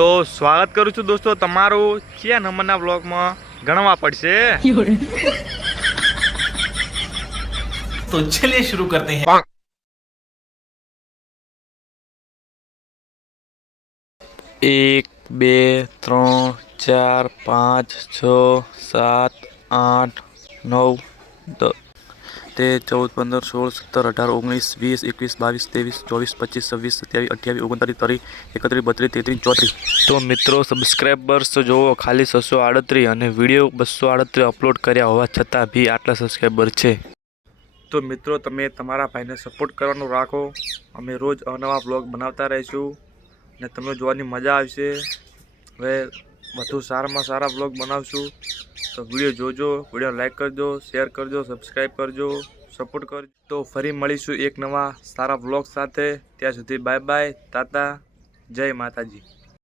તો સ્વાગત કરું છું દોસ્તો તમારું કયા નંબરના બ્લોગમાં ગણવા પડશે. તો ચલિએ શરૂ કરતે હૈ. એક બે ત્રણ ચાર પાંચ છ સાત આઠ નવ દસ. તેર ચૌદ પંદર સોળ સત્તર અઢાર ઓગણીસ વીસ એકવીસ બાવીસ ત્રેવીસ ચોવીસ પચીસ છવ્વીસ સત્યાવીસ અઠ્યાવીસ ઓગણત્રીસ ત્રીસ એકત્રીસ બત્રીસ તેત્રીસ ચોત્રીસ. તો મિત્રો સબસ્ક્રાઈબર્સ જોવો ખાલી છસો આડત્રીસ અને વીડિયો બસો આડત્રીસ અપલોડ કર્યા હોવા છતાં બી આટલા સબસ્ક્રાઈબર છે. તો મિત્રો તમે તમારા ભાઈને સપોર્ટ કરવાનું રાખો. અમે રોજ અવનવા બ્લોગ બનાવતા રહીશું ને તમને જોવાની મજા આવશે. હવે વધુ સારામાં સારા બ્લોગ બનાવશું. તો વીડિયો જોજો, વીડિયો લાઇક કરજો શેર કરજો સબસ્ક્રાઈબ કરજો સપોર્ટ કરજો. તો ફરી મળીશું એક નવા સારા બ્લોગ સાથે. ત્યાં સુધી બાય બાય તાતા જય માતાજી.